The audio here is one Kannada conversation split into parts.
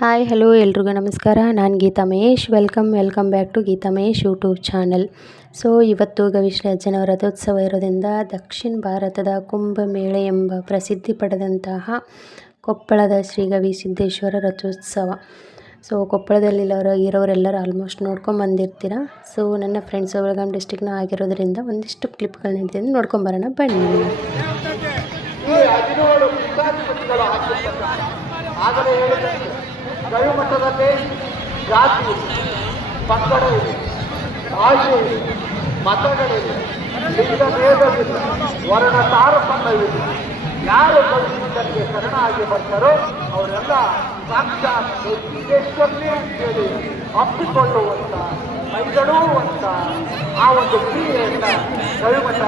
ಹಾಯ್ ಹಲೋ ಎಲ್ರಿಗೂ ನಮಸ್ಕಾರ. ನಾನು Geeta Mahesh. Welcome back to Geeta Mahesh YouTube channel. So ಇವತ್ತು ಗವಿಶ್ರೀ ರಥೋತ್ಸವ ಇರೋದ್ರಿಂದ ದಕ್ಷಿಣ ಭಾರತದ ಕುಂಭಮೇಳೆ ಎಂಬ ಪ್ರಸಿದ್ಧಿ ಪಡೆದಂತಹ ಕೊಪ್ಪಳದ ಶ್ರೀ ಗವಿಸಿದ್ದೇಶ್ವರ ರಥೋತ್ಸವ. ಸೊ ಕೊಪ್ಪಳದಲ್ಲಿ ಇರೋರೆಲ್ಲರೂ ಆಲ್ಮೋಸ್ಟ್ ನೋಡ್ಕೊಂಬಂದಿರ್ತೀರ. ಸೊ ನನ್ನ ಫ್ರೆಂಡ್ಸ್ ಬೆಳಗಾಂ ಡಿಸ್ಟಿಕ್ನ ಆಗಿರೋದ್ರಿಂದ ಒಂದಿಷ್ಟು ಕ್ಲಿಪ್ಗಳನ್ನ ಇದ್ದೀನಿ, ನೋಡ್ಕೊಂಬರೋಣ ಬನ್ನಿ. ಗವಿಮಠದಲ್ಲಿ ಜಾತಿ ಪಂಗಡ ಇದೆ, ಭಾಷೆ ಇದೆ, ಮತಗಳಿದೆ, ಲಿಂಗ ಭೇದವಿಲ್ಲ, ವರ್ಣ ತಾರತಮ್ಯವಿದೆ. ಯಾರು ಗವಿಸಿದ್ದಕ್ಕೆ ಶರಣಾಗಿ ಬರ್ತಾರೋ ಅವರೆಲ್ಲ ಸಾಕ್ಷಾತ್ ಗವಿಸಿದ್ದೇಶ್ವರನೇ ಅಂತೇಳಿ ಅಪ್ಪಿಕೊಳ್ಳುವಂತ ಮೈಗಡುವಂತ ಆ ಒಂದು ಕ್ರಿಯೆಯನ್ನ ಗವಿಮಠ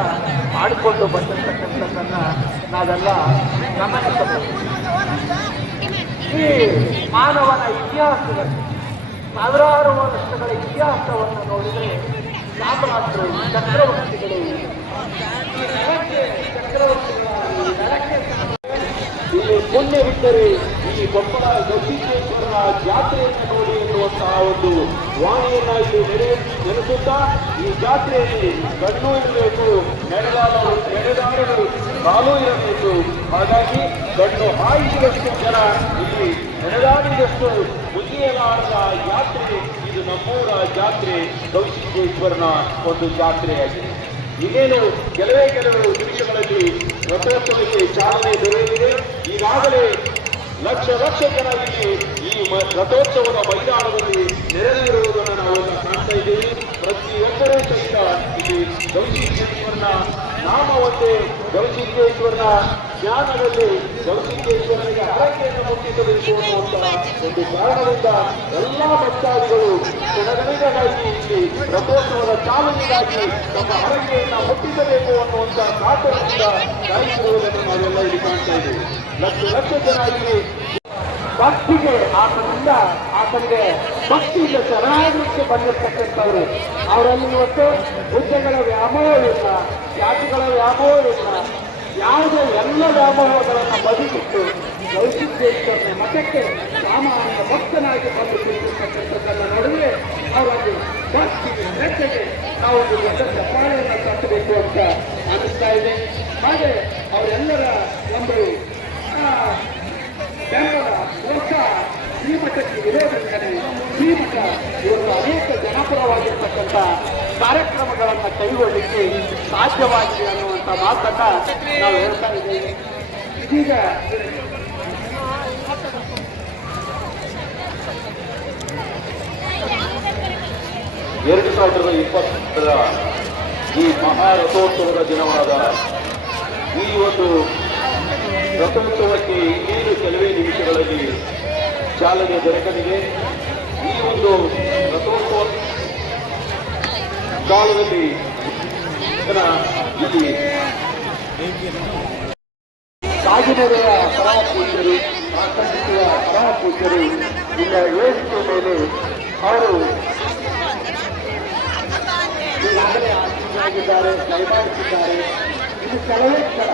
ಮಾಡಿಕೊಂಡು ಬಂದಿರತಕ್ಕಂಥದ್ದನ್ನ ನಾವೆಲ್ಲ ಗಮನಿಸಬಹುದು. ಈ ಮಾನವನ ಇತಿಹಾಸದಲ್ಲಿ ಸಾವಿರಾರು ವರ್ಷಗಳ ಇತಿಹಾಸವನ್ನು ನೋಡಿದರೆ ಸಾಮ್ರಾಟರು, ಚಕ್ರವರ್ತಿಗಳು, ಇಲ್ಲಿ ಪುಣ್ಯವಿದ್ದರೆ ಈ ಕೊಪ್ಪಳ ಗವಿಸಿದ್ದೇಶ್ವರನ ಜಾತ್ರೆಯನ್ನು ನೋಡಿ ಎನ್ನುವಂತಹ ಒಂದು ವಾಣಿಯನ್ನ ಇಲ್ಲಿ ನೆನೆಸುತ್ತಾ ಈ ಜಾತ್ರೆಯಲ್ಲಿ ಕಣ್ಣು ಇರಬೇಕು, ನಡೆದಾಡಲು ಕಾಲು ಇರಬೇಕು. ಹಾಗಾಗಿ ಕಣ್ಣು ಹಾಯಿಸಿದಷ್ಟು ಜನ ಇಲ್ಲಿ ನಡೆದಾಡಿದಷ್ಟು ಮುಗಿಯಲಾರದ ಯಾತ್ರೆ ಇದು ನಮ್ಮೂರ ಜಾತ್ರೆ, ಗವಿಸಿದ್ದೇಶ್ವರನ ಒಂದು ಜಾತ್ರೆಯಾಗಿದೆ. ಇನ್ನೇನು ಕೆಲವೇ ಕೆಲವು ನಿಮಿಷಗಳಲ್ಲಿ ರಥೋತ್ಸವಕ್ಕೆ ಚಾಲನೆ ದೊರೆಯಲಿದೆ. ಈಗಾಗಲೇ ಲಕ್ಷ ಜನ ಇಲ್ಲಿ ಈ ರಥೋತ್ಸವದ ಮೈದಾನದಲ್ಲಿ ನೆರೆದಿರುವುದನ್ನು ನಾವು ಕಾಣ್ತಾ ಇದ್ದೇವೆ. ಪ್ರತಿಯೊಬ್ಬರೂ ಸಹಿತ ಇಲ್ಲಿ ಗವಿಸಿದ್ದೇಶ್ವರನ ನಾಮವನ್ನೇ, ಗವಿಸಿದ್ದೇಶ್ವರನ ಜ್ಞಾನದಲ್ಲಿ ಗವಿಸಿದ್ದೇಶ್ವರನಿಗೆ ಹರಕೆಯನ್ನು ಮುಟ್ಟಿಸಬೇಕು ಅನ್ನುವಂತಹ ಒಂದು ಕಾರಣದಿಂದ ಎಲ್ಲ ಭಕ್ತಾದಿಗಳು ಕ್ಷಣಗಣಿಗಾಗಿ ಇಲ್ಲಿ ರಥೋತ್ಸವದ ಚಾಲನೆಗಾಗಿ ನಮ್ಮ ಹರಕೆಯನ್ನು ಮುಟ್ಟಿಸಬೇಕು ಅನ್ನುವಂಥ ಕಾತರದಿಂದ ಕಾಯುತ್ತಿರುವುದನ್ನು ನಾವೆಲ್ಲ ಇಲ್ಲಿ ಕಾಣ್ತಾ ಇದ್ದೇವೆ. ಲಕ್ಷ ಜನ ಇಲ್ಲಿ ಭಕ್ತಿಗೆ ಆತನಿಗೆ ಭಕ್ತಿಯಿಂದ ಶರಣಾಗಲಿಕ್ಕೆ ಬಂದಿರತಕ್ಕಂಥವ್ರು. ಅವರಲ್ಲಿ ಇವತ್ತು ಹುದ್ದೆಗಳ ವ್ಯಾಮೋಹವಿಲ್ಲ, ಜಾತಿಗಳ ವ್ಯಾಮೋಹವಿಲ್ಲ, ಯಾವುದೇ ಎಲ್ಲ ವ್ಯಾಮೋಹಗಳನ್ನು ಬದಿಗಿಟ್ಟು ಗವಿಸಿದ್ದೇಶ್ವರನ ಮಠಕ್ಕೆ ಸಾಮಾನ್ಯ ಭಕ್ತನಾಗಿ ಬಂದು ತಿರುಗಿರ್ತಕ್ಕಂಥದ್ದನ್ನು ನೋಡಿದ್ರೆ ಅವರಲ್ಲಿ ಭಕ್ತಿಗೆ ಶ್ರದ್ಧೆಗೆ ನಾವು ಒಂದು ದೊಡ್ಡ ಚಪ್ಪಾಳೆಯನ್ನು ಕಟ್ಟಬೇಕು ಅಂತ ಅನಿಸ್ತಾ ಇದೆ. ಹಾಗೆ ಅವರೆಲ್ಲರ ಒಂದು ಬೆಂಬಲ ಪ್ರೋತ್ಸಾಹ ಶ್ರೀಮಠಕ್ಕೆ ಇರೋದ್ರಿಂದಲೇ ಶ್ರೀಮಠ ಇವರು ಅನೇಕ ಜನಪರವಾಗಿರ್ತಕ್ಕಂಥ ಕಾರ್ಯಕ್ರಮಗಳನ್ನು ಕೈಗೊಳ್ಳಲಿಕ್ಕೆ ಸಾಧ್ಯವಾಗಿದೆ ಅನ್ನುವಂಥ ಮಾತನ್ನ ನಾವು ಹೇಳ್ತಾ ಇದ್ದೇವೆ. ಇದೀಗ 2020 ಈ ಮಹಾರಥೋತ್ಸವದ ದಿನವಾದ ಈ ಒಂದು ರಥೋತ್ಸವಕ್ಕೆ ಇನ್ನೇನು ಕೆಲವೇ ನಿಮಿಷಗಳಲ್ಲಿ ಚಾಲನೆ ದೊರಕಲಿದೆ. ಈ ಒಂದು ರಥೋತ್ಸವ ಕಾಲದಲ್ಲಿ ಇಲ್ಲಿ ಕಾಗಿನೆರೆಯ ಪರಮ ಪೂಜ್ಯರು, ಆಕರ್ಷಿಸುವ ಪರಮ ಪೂಜ್ಯರು ಇಲ್ಲ ವೇದಿಕೆ ಮೇಲೆ ಅವರು ಈಗಾಗಲೇ ಆಶೀರ್ವದಿಸಿದ್ದಾರೆ, ದಯಮಾಡಿಸಿದ್ದಾರೆ. ಇದು ಕೆಲವೇ ಕ್ಷಣ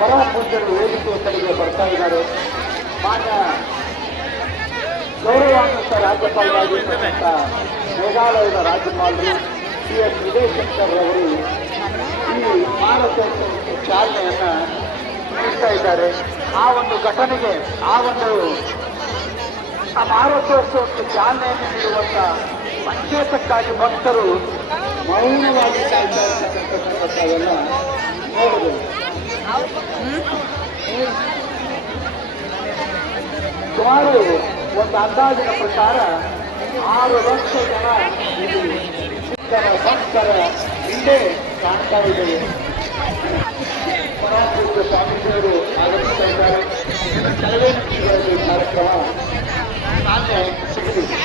ಪರಮ ಪೂಜ್ಯರು ವೇದಿಕೆಯ ಕಡೆಗೆ ಬರ್ತಾ ಇದ್ದಾರೆ. ಮಾನ್ಯ ಗೌರವಾನ್ವಿತ ರಾಜ್ಯಪಾಲರಾಗಿರ್ತಕ್ಕಂಥ ಮೇಘಾಲಯದ ರಾಜ್ಯಪಾಲರು ಸಿ.ಎಸ್. ವಿಜಯಶಂಕರ್ ಅವರು ಈ ಮಾನಸೋತ್ಸವಕ್ಕೆ ಚಾಲನೆಯನ್ನ ನೀಡ್ತಾ ಇದ್ದಾರೆ. ಆ ಒಂದು ಘಟನೆಗೆ, ಆ ಒಂದು ಮಾನಸೋತ್ಸವಕ್ಕೆ ಚಾಲನೆಯನ್ನು ನೀಡುವಂತ ಸಂಕೇತಕ್ಕಾಗಿ ಭಕ್ತರು ಮೌನವಾಗಿ ಕಾಯ್ತಾ ಇರ್ತಕ್ಕಂಥದ್ದೆಲ್ಲ ನೋಡಬಹುದು. ಸುಮಾರು ಒಂದು ಅಂದಾಜಿನ ಪ್ರಕಾರ 6 ಲಕ್ಷ ಜನ ಭಕ್ತರ ಹಿಂದೆ ಕಾಣ್ತಾ ಇದ್ದೇವೆ. ಪರಮಪೂಜ್ಯ ಸ್ವಾಮೀಜಿಯವರು ಆಗಮಿಸ್ತಾ ಇದ್ದಾರೆ. ಕೆಲವೇ ನಿಮಿಷಗಳಲ್ಲಿ ಕಾರ್ಯಕ್ರಮ ನಾಣ್ಯ ಸಿಗಲಿದೆ.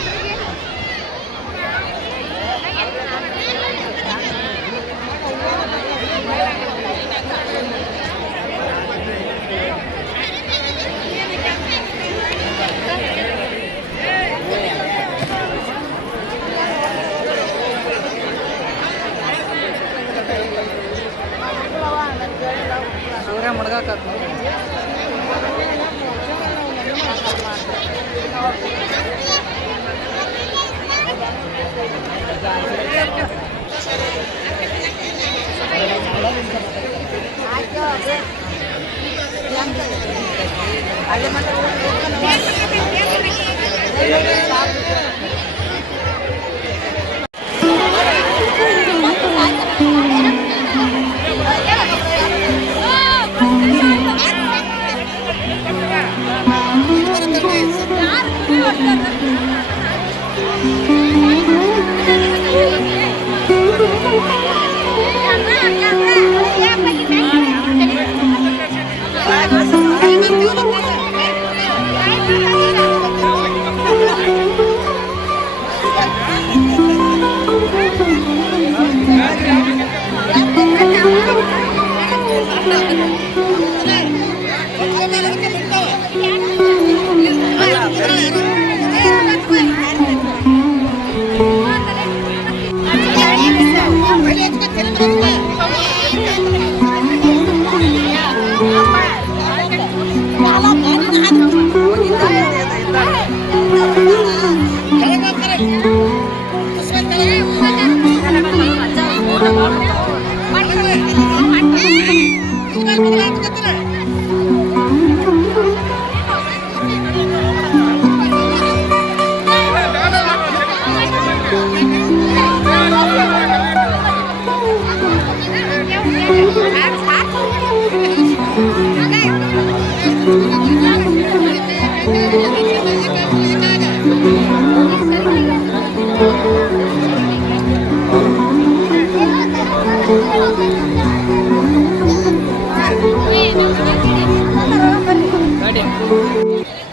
ಸೂರ್ಯ ಮುಳುಗಾಕ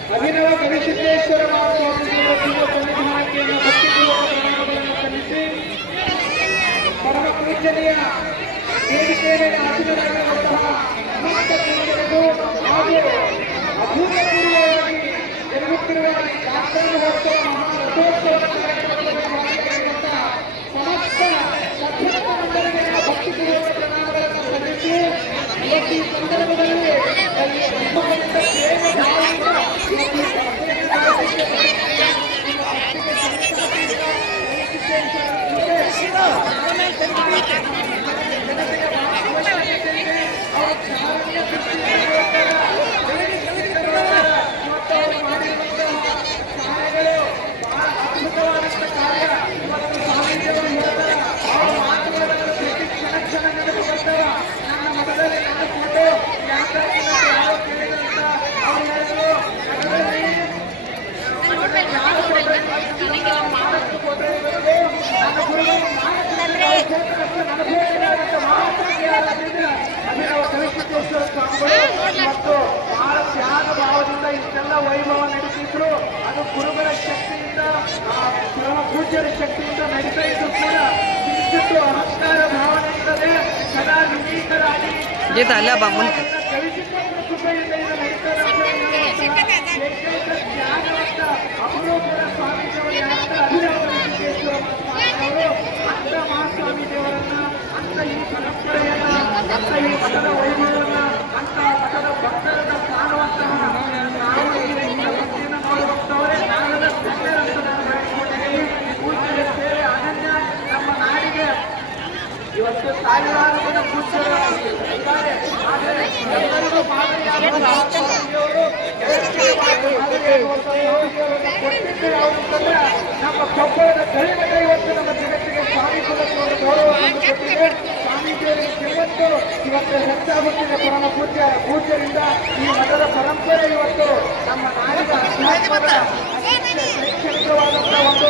ಅಭಿನವ ಗವಿಸಿದ್ದೇಶ್ವರ ಮಹಾಸ್ವಾಮಿಗಳ ದಿವ್ಯ ಸನ್ನಿಧಾನಕ್ಕೆ ಭಕ್ತಿಪೂರ್ವಕ ಸಲ್ಲಿಸಿ ಪರಮ ಪೂಜನೀಯ ವೇದಿಕೆಯಲ್ಲಿ ಆಸೀನರಾಗಿರುವಂತಹ ಅನಂತ ಪೂಜೆಗಳು ಹಾಗೂ ಅಭೂತಪೂರ್ವವಾಗಿ ಜರುಗುತ್ತಿರುವ ಶಾಸ್ತ್ರೋತ್ಸವ ಮಹಾರಥೋತ್ಸವ ಕಾರ್ಯಕ್ರಮದಲ್ಲಿ ಭಾಗಿಯಾಗಿರುವಂತಹ ಸಮಸ್ತ ಸಭ್ಯತ್ವ ಮಂಡಳಿಗಳ ಭಕ್ತಿಪೂರ್ವಕ ಪ್ರಣಾಮಗಳನ್ನು ಸಲ್ಲಿಸಿ ಇವತ್ತು ಈ ಸಂದರ್ಭದಲ್ಲಿ ಮತ್ತು ಬಹಳ ತ್ಯಾಗ ಭಾವದಿಂದ ಇಷ್ಟೆಲ್ಲ ವೈಭವ ನಡೆಸಿದ್ರು. ಅದು ಗುರುಗಳ ಶಕ್ತಿಯಿಂದ ಪರಮ ಪೂಜ್ಯರ ಶಕ್ತಿಯಿಂದ ನಡೀತಾ ಇದ್ದು ಕೂಡ ಕಿಂಚಿತ್ತು ಅಹಂಕಾರ ಭಾವನೆಯಿಂದಲೇ ಸದಾ ವಿನೀತರಾಗಿ ಕಲಿಸಿಕೊಂಡ ಕೃಪೆಯಿಂದ ಇದು ನಡೀತಾ ಏಕೈಕ ತ್ಯಾಗವಂತ ಅಪರೂಪದ ಸ್ವಾಮೀಜಿಯವರು ಯಾರಂತ ಅಭಿನವ ಸ್ವಾಮಿಯವರು ಅಂತ ಮಹಾಸ್ವಾಮಿ ದೇವರನ್ನ ಅಂತ ಈ ಪರಂಪರೆಯನ್ನ ಅಂತ ಈ ಮಠದ ವೈಭವವನ್ನ ಅಂತ ಮಠದ ಭಕ್ತರನ್ನ ಕಾಣುವಂತಹ ನಾವು ಈ ಭಕ್ತಿಯನ್ನು ನೋಡುವಂತವರೇ ನಾಗದ ಗಣ್ಯರಂತ ನಾನು ಹೇಳಿಕೊಂಡಿದ್ದೀನಿ. ಪೂಜ್ಯರ ಸೇವೆ ಅನನ್ಯ. ನಮ್ಮ ನಾಡಿಗೆ ಇವತ್ತು ಸಾವಿರಾರು ಜನ ಪೂಜ್ಯರು ಇದ್ದಾರೆ. ಆದರೆ ಎಲ್ಲರಿಗೂ ಮಾದರಿಯಾದ ಸ್ವಾಮಿಯವರು ನಮ್ಮ ಕೊಪ್ಪಳದ ಗಡಿಮಠ ಇವತ್ತು ನಮ್ಮ ಜಗತ್ತಿಗೆ ಸ್ವಾಮಿ ಕುಲಕ್ಕೆ ಗೌರವವನ್ನು ಕೊಟ್ಟಿದೆ. ಸ್ವಾಮೀಜಿಯವರಿಗೆ ಇವತ್ತು ಹೆಚ್ಚಾಗುತ್ತಿದೆ. ಪರಮ ಪೂಜ್ಯರಿಂದ ಈ ಮಠದ ಪರಂಪರೆ ಇವತ್ತು ನಮ್ಮ ನಾಡಿನ ಅಧ್ಯಾತ್ಮದ ಶೈಕ್ಷಣಿಕವಾದಂತಹ ಒಂದು